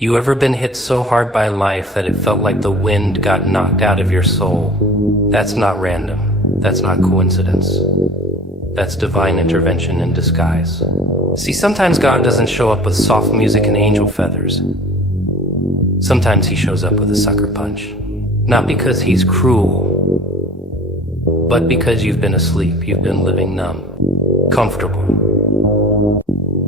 You ever been hit so hard by life that it felt like the wind got knocked out of your soul? That's not random. That's not coincidence. That's divine intervention in disguise. See, sometimes God doesn't show up with soft music and angel feathers. Sometimes he shows up with a sucker punch. Not because he's cruel, but because you've been asleep, you've been living numb, comfortable,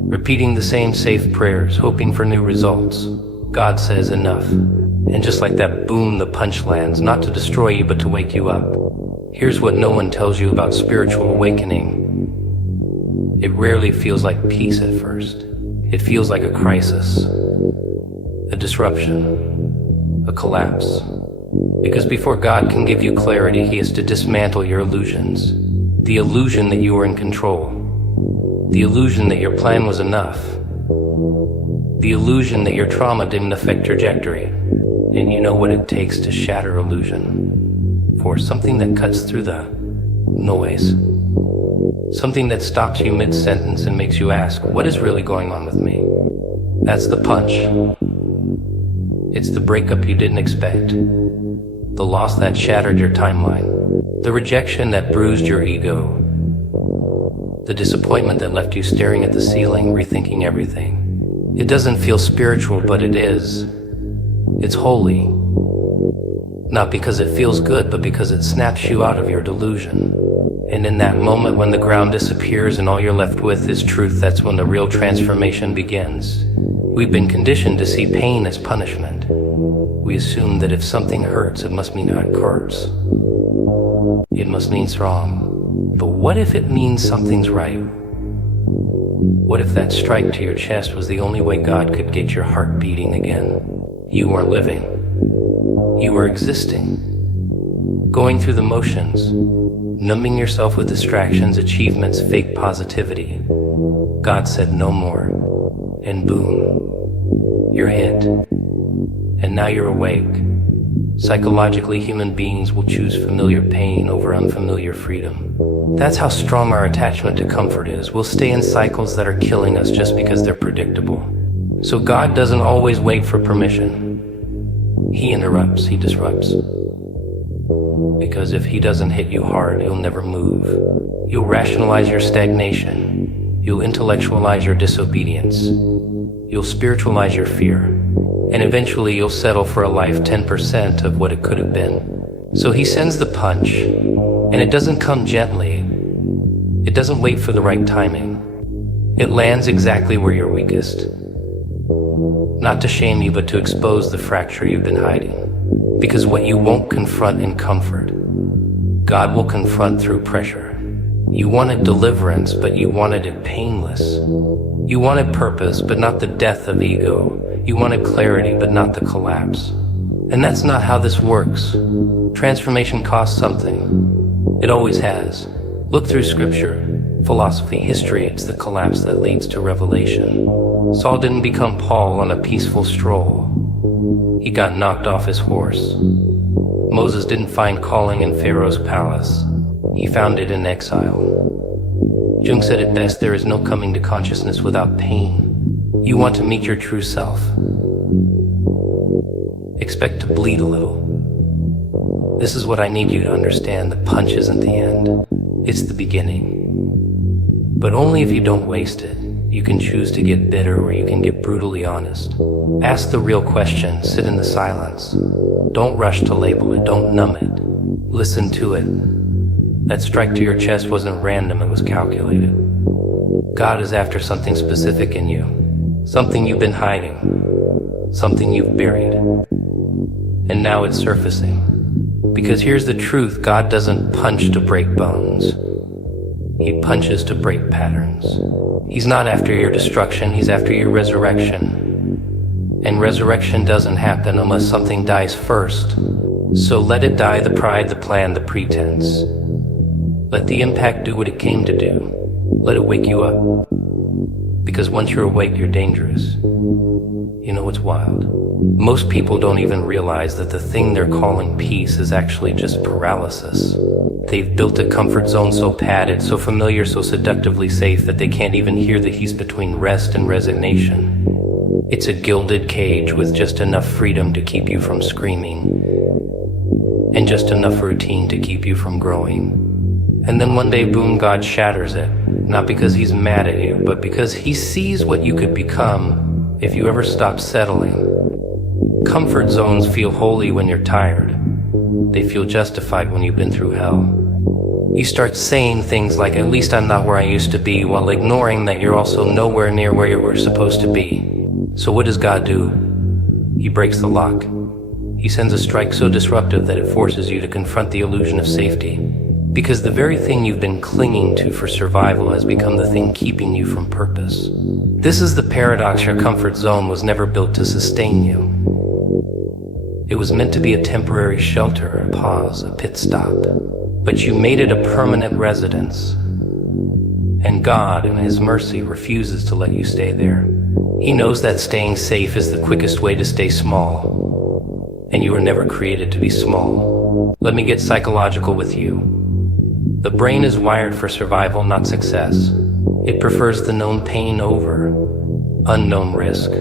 repeating the same safe prayers, hoping for new results. God says enough. And just like that, boom, the punch lands, not to destroy you, but to wake you up. Here's what no one tells you about spiritual awakening. It rarely feels like peace at first. It feels like a crisis, a disruption, a collapse. Because before God can give you clarity, he has to dismantle your illusions. The illusion that you were in control. The illusion that your plan was enough. The illusion that your trauma didn't affect trajectory. And you know what it takes to shatter illusion. For something that cuts through the noise. Something that stops you mid-sentence and makes you ask, what is really going on with me? That's the punch. It's the breakup you didn't expect. The loss that shattered your timeline. The rejection that bruised your ego. The disappointment that left you staring at the ceiling, rethinking everything. It doesn't feel spiritual, but it is. It's holy. Not because it feels good, but because it snaps you out of your delusion. And in that moment when the ground disappears and all you're left with is truth, that's when the real transformation begins. We've been conditioned to see pain as punishment. We assume that if something hurts, it must mean it hurts. It must mean it's wrong. But what if it means something's right? What if that strike to your chest was the only way God could get your heart beating again? You weren't living. You were existing. Going through the motions. Numbing yourself with distractions, achievements, fake positivity. God said no more. And boom. You're hit. And now you're awake. Psychologically, human beings will choose familiar pain over unfamiliar freedom. That's how strong our attachment to comfort is. We'll stay in cycles that are killing us just because they're predictable. So God doesn't always wait for permission. He interrupts, he disrupts. Because if he doesn't hit you hard, he'll never move. You'll rationalize your stagnation. You'll intellectualize your disobedience. You'll spiritualize your fear. And eventually you'll settle for a life 10% of what it could have been. So he sends the punch, and it doesn't come gently. It doesn't wait for the right timing. It lands exactly where you're weakest. Not to shame you, but to expose the fracture you've been hiding. Because what you won't confront in comfort, God will confront through pressure. You wanted deliverance, but you wanted it painless. You wanted purpose, but not the death of ego. You wanted clarity, but not the collapse. And that's not how this works. Transformation costs something. It always has. Look through scripture, philosophy, history. It's the collapse that leads to revelation. Saul didn't become Paul on a peaceful stroll. He got knocked off his horse. Moses didn't find calling in Pharaoh's palace. He found it in exile. Jung said it best, there is no coming to consciousness without pain. You want to meet your true self. Expect to bleed a little. This is what I need you to understand. The punch isn't the end. It's the beginning. But only if you don't waste it. You can choose to get bitter or you can get brutally honest. Ask the real question. Sit in the silence. Don't rush to label it. Don't numb it. Listen to it. That strike to your chest wasn't random. It was calculated. God is after something specific in you. Something you've been hiding. Something you've buried. And now it's surfacing. Because here's the truth. God doesn't punch to break bones. He punches to break patterns. He's not after your destruction, he's after your resurrection. And resurrection doesn't happen unless something dies first. So let it die, the pride, the plan, the pretense. Let the impact do what it came to do. Let it wake you up. Because once you're awake, you're dangerous. You know what's wild? Most people don't even realize that the thing they're calling peace is actually just paralysis. They've built a comfort zone so padded, so familiar, so seductively safe that they can't even hear the he's between rest and resignation. It's a gilded cage with just enough freedom to keep you from screaming, and just enough routine to keep you from growing. And then one day, boom, God shatters it. Not because he's mad at you, but because he sees what you could become if you ever stop settling. Comfort zones feel holy when you're tired. They feel justified when you've been through hell. You start saying things like, at least I'm not where I used to be, while ignoring that you're also nowhere near where you were supposed to be. So what does God do? He breaks the lock. He sends a strike so disruptive that it forces you to confront the illusion of safety. Because the very thing you've been clinging to for survival has become the thing keeping you from purpose. This is the paradox. Your comfort zone was never built to sustain you. It was meant to be a temporary shelter, a pause, a pit stop. But you made it a permanent residence. And God, in his mercy, refuses to let you stay there. He knows that staying safe is the quickest way to stay small. And you were never created to be small. Let me get psychological with you. The brain is wired for survival, not success. It prefers the known pain over unknown risk.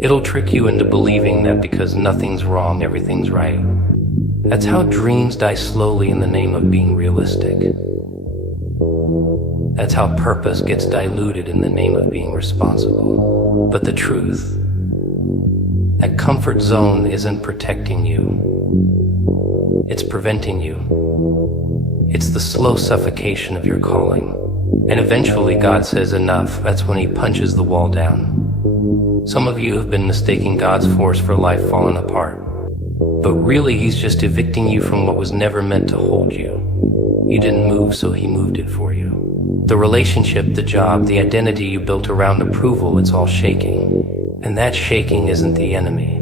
It'll trick you into believing that because nothing's wrong, everything's right. That's how dreams die slowly in the name of being realistic. That's how purpose gets diluted in the name of being responsible. But the truth, that comfort zone isn't protecting you. It's preventing you. It's the slow suffocation of your calling. And eventually God says enough. That's when he punches the wall down. Some of you have been mistaking God's force for life falling apart. But really he's just evicting you from what was never meant to hold you. You didn't move, so he moved it for you. The relationship, the job, the identity you built around approval, it's all shaking. And that shaking isn't the enemy.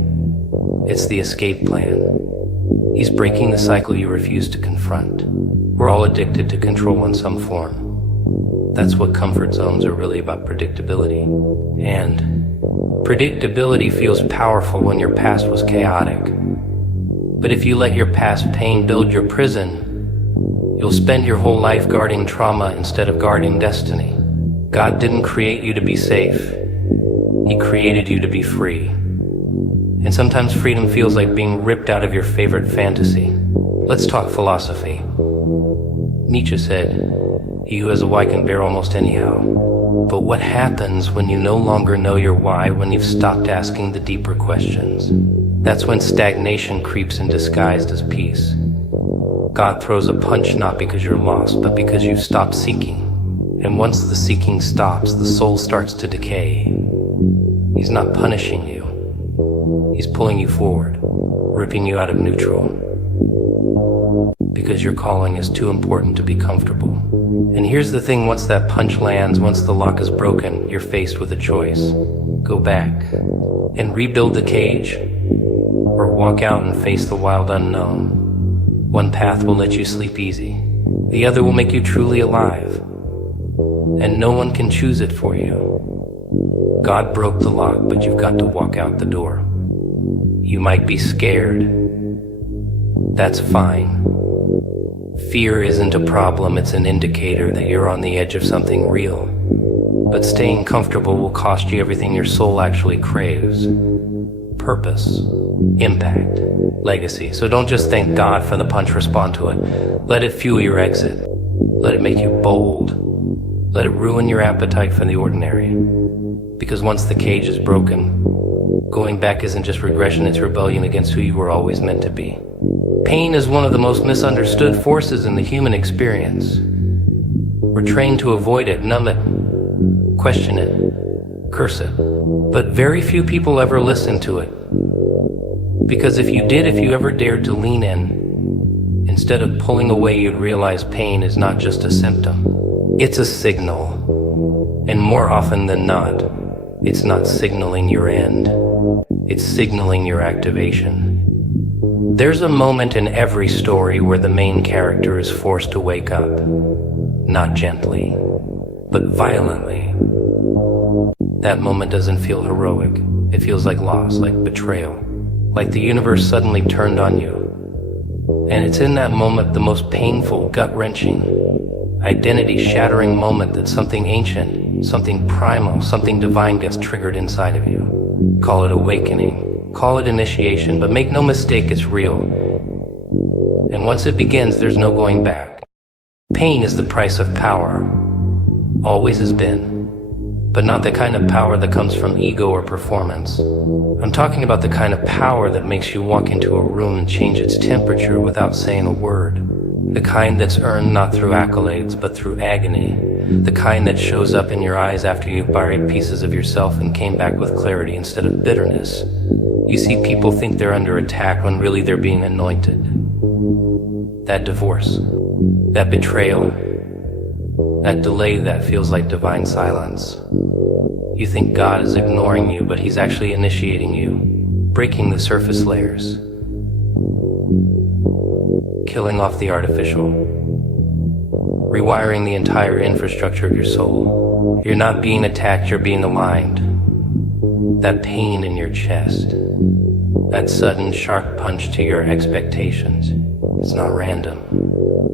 It's the escape plan. He's breaking the cycle you refuse to confront. We're all addicted to control in some form. That's what comfort zones are really about, predictability. And predictability feels powerful when your past was chaotic. But if you let your past pain build your prison, you'll spend your whole life guarding trauma instead of guarding destiny. God didn't create you to be safe. He created you to be free. And sometimes freedom feels like being ripped out of your favorite fantasy. Let's talk philosophy. Nietzsche said, "He who has a why can bear almost anyhow." But what happens when you no longer know your why, when you've stopped asking the deeper questions? That's when stagnation creeps in disguised as peace. God throws a punch not because you're lost, but because you've stopped seeking. And once the seeking stops, the soul starts to decay. He's not punishing you. He's pulling you forward, ripping you out of neutral. Because your calling is too important to be comfortable. And here's the thing, once that punch lands, once the lock is broken, you're faced with a choice. Go back and rebuild the cage, or walk out and face the wild unknown. One path will let you sleep easy. The other will make you truly alive. And no one can choose it for you. God broke the lock, but you've got to walk out the door. You might be scared. That's fine. Fear isn't a problem, it's an indicator that you're on the edge of something real. But staying comfortable will cost you everything your soul actually craves. Purpose, impact, legacy. So don't just thank God for the punch, respond to it. Let it fuel your exit. Let it make you bold. Let it ruin your appetite for the ordinary. Because once the cage is broken, going back isn't just regression, it's rebellion against who you were always meant to be. Pain is one of the most misunderstood forces in the human experience. We're trained to avoid it, numb it, question it, curse it. But very few people ever listen to it. Because if you did, if you ever dared to lean in, instead of pulling away, you'd realize pain is not just a symptom. It's a signal. And more often than not, it's not signaling your end. It's signaling your activation. There's a moment in every story where the main character is forced to wake up. Not gently, but violently. That moment doesn't feel heroic. It feels like loss, like betrayal. Like the universe suddenly turned on you. And it's in that moment, the most painful, gut-wrenching, identity-shattering moment, that something ancient, something primal, something divine gets triggered inside of you. Call it awakening, call it initiation, but make no mistake, it's real. And once it begins, there's no going back. Pain is the price of power, always has been, but not the kind of power that comes from ego or performance. I'm talking about the kind of power that makes you walk into a room and change its temperature without saying a word. The kind that's earned not through accolades, but through agony. The kind that shows up in your eyes after you've buried pieces of yourself and came back with clarity instead of bitterness. You see, people think they're under attack when really they're being anointed. That divorce, that betrayal, that delay that feels like divine silence. You think God is ignoring you, but He's actually initiating you, breaking the surface layers, killing off the artificial, rewiring the entire infrastructure of your soul. You're not being attacked, you're being aligned. That pain in your chest, that sudden sharp punch to your expectations, it's not random,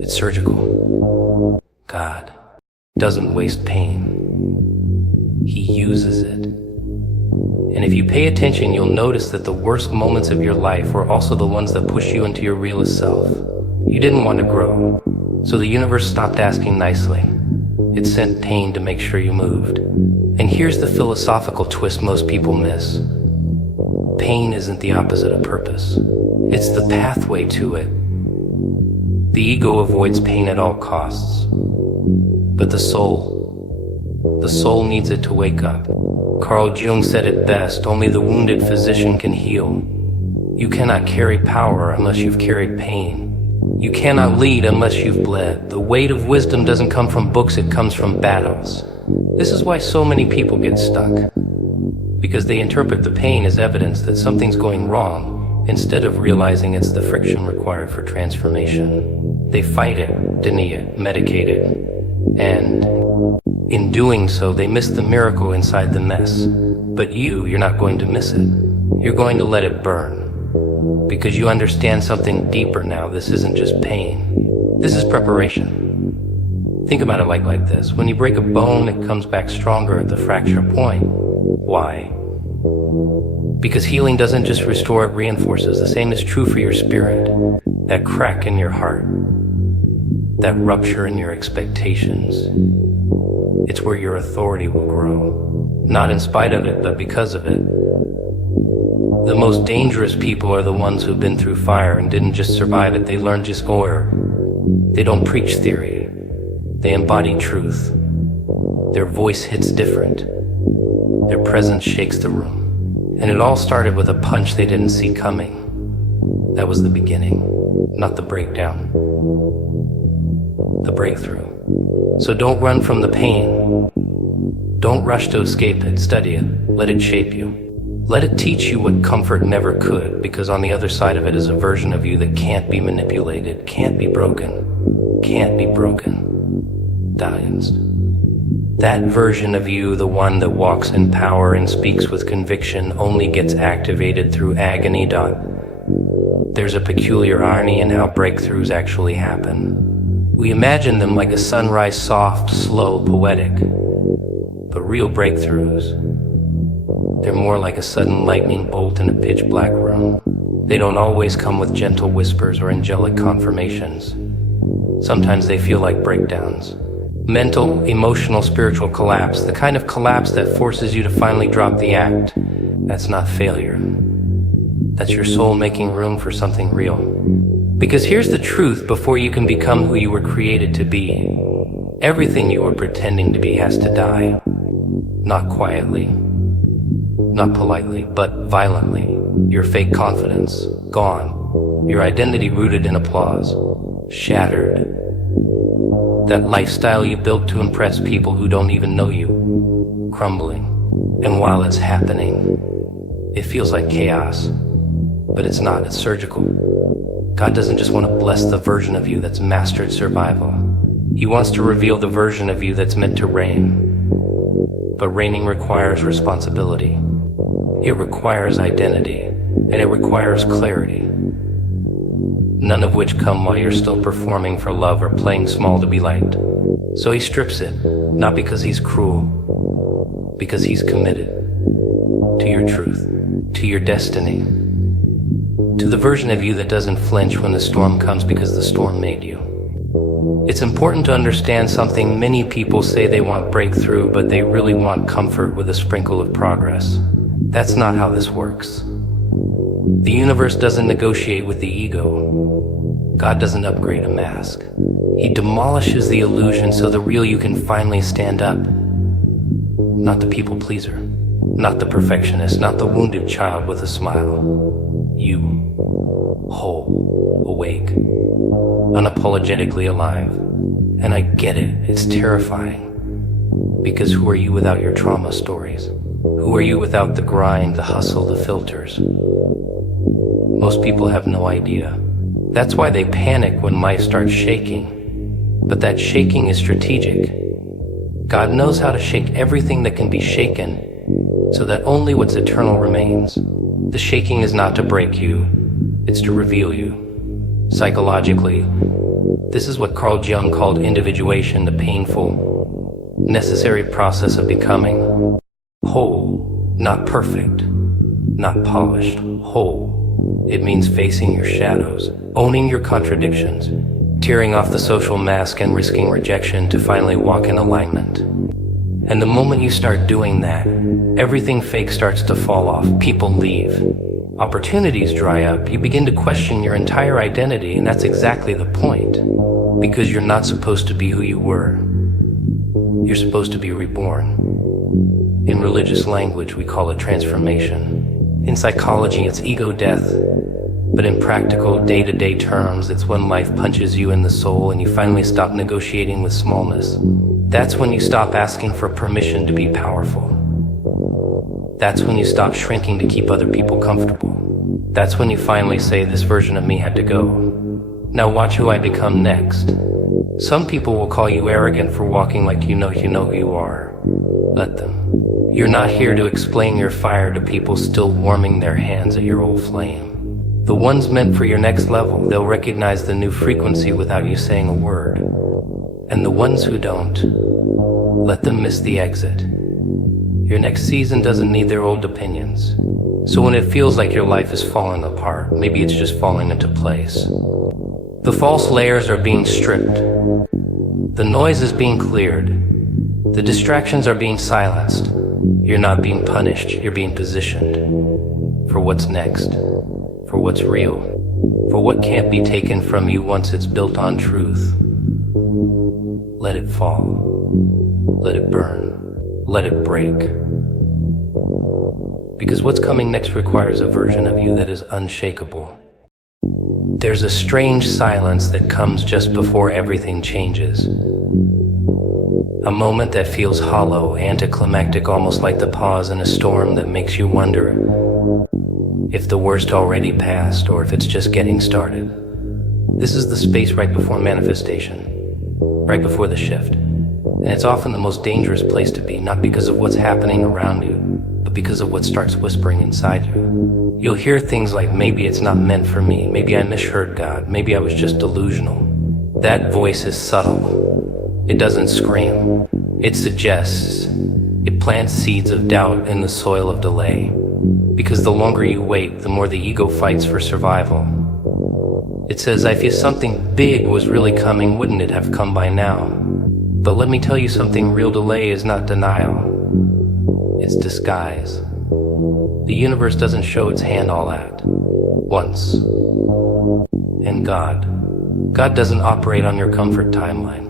it's surgical. God doesn't waste pain. He uses it. And if you pay attention, you'll notice that the worst moments of your life were also the ones that push you into your realest self. You didn't want to grow, so the universe stopped asking nicely. It sent pain to make sure you moved. And here's the philosophical twist most people miss. Pain isn't the opposite of purpose. It's the pathway to it. The ego avoids pain at all costs. But the soul needs it to wake up. Carl Jung said it best, only the wounded physician can heal. You cannot carry power unless you've carried pain. You cannot lead unless you've bled. The weight of wisdom doesn't come from books, it comes from battles. This is why so many people get stuck. Because they interpret the pain as evidence that something's going wrong, instead of realizing it's the friction required for transformation. They fight it, deny it, medicate it. And in doing so, they miss the miracle inside the mess. But you're not going to miss it. You're going to let it burn. Because you understand something deeper now. This isn't just pain. This is preparation. Think about it like this. When you break a bone, it comes back stronger at the fracture point. Why? Because healing doesn't just restore, it reinforces. The same is true for your spirit. That crack in your heart. That rupture in your expectations. It's where your authority will grow. Not in spite of it, but because of it. The most dangerous people are the ones who've been through fire and didn't just survive it, they learned just order. They don't preach theory. They embody truth. Their voice hits different. Their presence shakes the room. And it all started with a punch they didn't see coming. That was the beginning, not the breakdown. The breakthrough. So don't run from the pain. Don't rush to escape it. Study it. Let it shape you. Let it teach you what comfort never could, because on the other side of it is a version of you that can't be manipulated, can't be broken, can't be broken. Diane's. That version of you, the one that walks in power and speaks with conviction, only gets activated through agony. There's a peculiar irony in how breakthroughs actually happen. We imagine them like a sunrise, soft, slow, poetic. But real breakthroughs, they're more like a sudden lightning bolt in a pitch-black room. They don't always come with gentle whispers or angelic confirmations. Sometimes they feel like breakdowns. Mental, emotional, spiritual collapse. The kind of collapse that forces you to finally drop the act. That's not failure. That's your soul making room for something real. Because here's the truth before you can become who you were created to be. Everything you were pretending to be has to die. Not quietly. Not politely, but violently. Your fake confidence, gone. Your identity rooted in applause, shattered. That lifestyle you built to impress people who don't even know you, crumbling. And while it's happening, it feels like chaos. But it's not, it's surgical. God doesn't just want to bless the version of you that's mastered survival. He wants to reveal the version of you that's meant to reign. But reigning requires responsibility. It requires identity, and it requires clarity. None of which come while you're still performing for love or playing small to be liked. So he strips it, not because he's cruel, because he's committed to your truth, to your destiny, to the version of you that doesn't flinch when the storm comes because the storm made you. It's important to understand something. Many people say they want breakthrough, but they really want comfort with a sprinkle of progress. That's not how this works. The universe doesn't negotiate with the ego. God doesn't upgrade a mask. He demolishes the illusion so the real you can finally stand up. Not the people pleaser, not the perfectionist, not the wounded child with a smile. You, whole, awake, unapologetically alive. And I get it, it's terrifying. Because who are you without your trauma stories? Who are you without the grind, the hustle, the filters? Most people have no idea. That's why they panic when life starts shaking. But that shaking is strategic. God knows how to shake everything that can be shaken, so that only what's eternal remains. The shaking is not to break you, it's to reveal you. Psychologically, this is what Carl Jung called individuation, the painful, necessary process of becoming whole, not perfect, not polished, whole. It means facing your shadows, owning your contradictions, tearing off the social mask and risking rejection to finally walk in alignment. And the moment you start doing that, everything fake starts to fall off. People leave. Opportunities dry up. You begin to question your entire identity, and that's exactly the point. Because you're not supposed to be who you were. You're supposed to be reborn. In religious language, we call it transformation. In psychology, it's ego death. But in practical, day-to-day terms, it's when life punches you in the soul and you finally stop negotiating with smallness. That's when you stop asking for permission to be powerful. That's when you stop shrinking to keep other people comfortable. That's when you finally say, this version of me had to go. Now watch who I become next. Some people will call you arrogant for walking like you know who you are. Let them. You're not here to explain your fire to people still warming their hands at your old flame. The ones meant for your next level, they'll recognize the new frequency without you saying a word. And the ones who don't, let them miss the exit. Your next season doesn't need their old opinions. So when it feels like your life is falling apart, maybe it's just falling into place. The false layers are being stripped. The noise is being cleared. The distractions are being silenced. You're not being punished, you're being positioned for what's next. For what's real, for what can't be taken from you once it's built on truth. Let it fall, let it burn, let it break. Because what's coming next requires a version of you that is unshakable. There's a strange silence that comes just before everything changes. A moment that feels hollow, anticlimactic, almost like the pause in a storm that makes you wonder if the worst already passed or if it's just getting started. This is the space right before manifestation, right before the shift. And it's often the most dangerous place to be, not because of what's happening around you, but because of what starts whispering inside you. You'll hear things like, maybe it's not meant for me, maybe I misheard God, maybe I was just delusional. That voice is subtle. It doesn't scream. It suggests. It plants seeds of doubt in the soil of delay. Because the longer you wait, the more the ego fights for survival. It says, if something big was really coming, wouldn't it have come by now? But let me tell you something, real delay is not denial. It's disguise. The universe doesn't show its hand all at once. And God doesn't operate on your comfort timeline.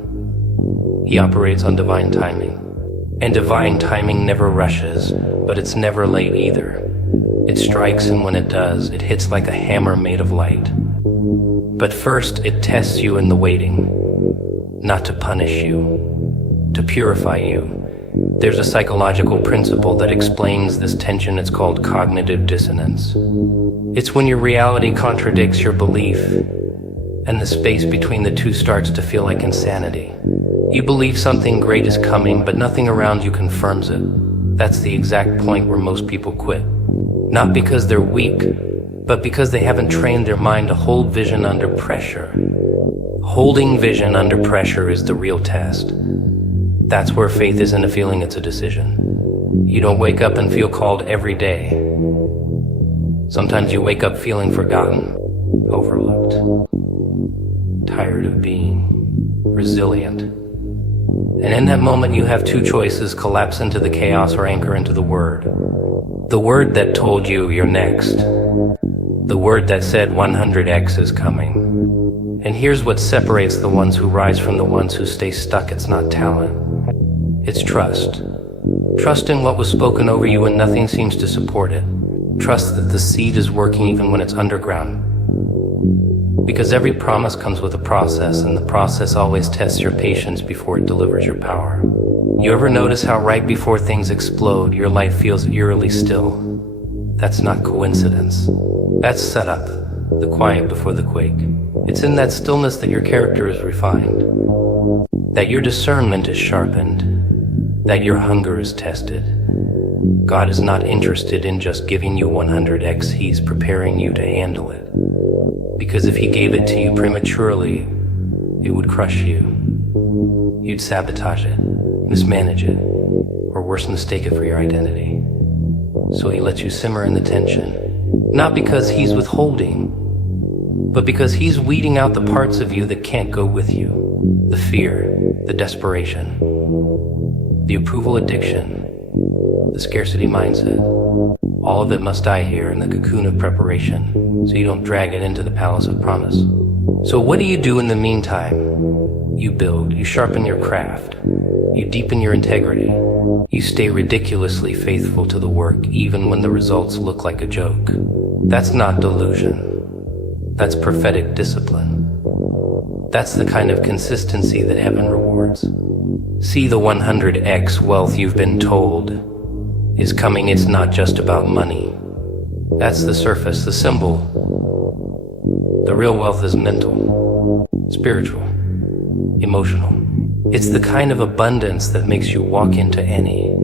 He operates on divine timing. And divine timing never rushes, but it's never late either. It strikes, and when it does, it hits like a hammer made of light. But first, it tests you in the waiting, not to punish you, to purify you. There's a psychological principle that explains this tension. It's called cognitive dissonance. It's when your reality contradicts your belief, and the space between the two starts to feel like insanity. You believe something great is coming, but nothing around you confirms it. That's the exact point where most people quit. Not because they're weak, but because they haven't trained their mind to hold vision under pressure. Holding vision under pressure is the real test. That's where faith isn't a feeling, it's a decision. You don't wake up and feel called every day. Sometimes you wake up feeling forgotten, overlooked, tired of being resilient. And in that moment you have two choices: collapse into the chaos or anchor into the word. The word that told you you're next. The word that said 100x is coming. And here's what separates the ones who rise from the ones who stay stuck. It's not talent. It's trust. Trust in what was spoken over you when nothing seems to support it. Trust that the seed is working even when it's underground. Because every promise comes with a process, and the process always tests your patience before it delivers your power. You ever notice how right before things explode, your life feels eerily still? That's not coincidence. That's setup, the quiet before the quake. It's in that stillness that your character is refined, that your discernment is sharpened, that your hunger is tested. God is not interested in just giving you 100x, He's preparing you to handle it. Because if He gave it to you prematurely, it would crush you. You'd sabotage it, mismanage it, or worse, mistake it for your identity. So He lets you simmer in the tension, not because He's withholding, but because He's weeding out the parts of you that can't go with you. The fear, the desperation, the approval addiction, the scarcity mindset. All of it must die here in the cocoon of preparation, so you don't drag it into the palace of promise. So what do you do in the meantime? You build, you sharpen your craft, you deepen your integrity, you stay ridiculously faithful to the work even when the results look like a joke. That's not delusion. That's prophetic discipline. That's the kind of consistency that heaven rewards. See, the 100x wealth you've been told is coming. It's not just about money. That's the surface, the symbol. The real wealth is mental, spiritual, emotional. It's the kind of abundance that makes you walk into any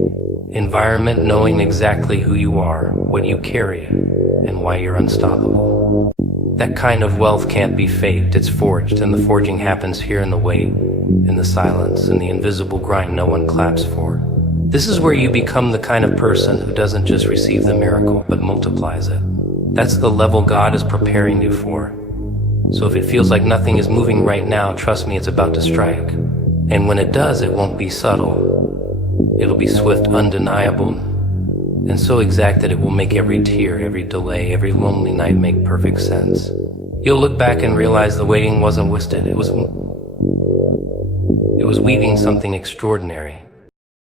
environment knowing exactly who you are, what you carry, and why you're unstoppable. That kind of wealth can't be faked, it's forged, and the forging happens here in the wait, in the silence, in the invisible grind no one claps for. This is where you become the kind of person who doesn't just receive the miracle, but multiplies it. That's the level God is preparing you for. So if it feels like nothing is moving right now, trust me, it's about to strike. And when it does, it won't be subtle. It'll be swift, undeniable, and so exact that it will make every tear, every delay, every lonely night make perfect sense. You'll look back and realize the waiting wasn't wasted. It was weaving something extraordinary.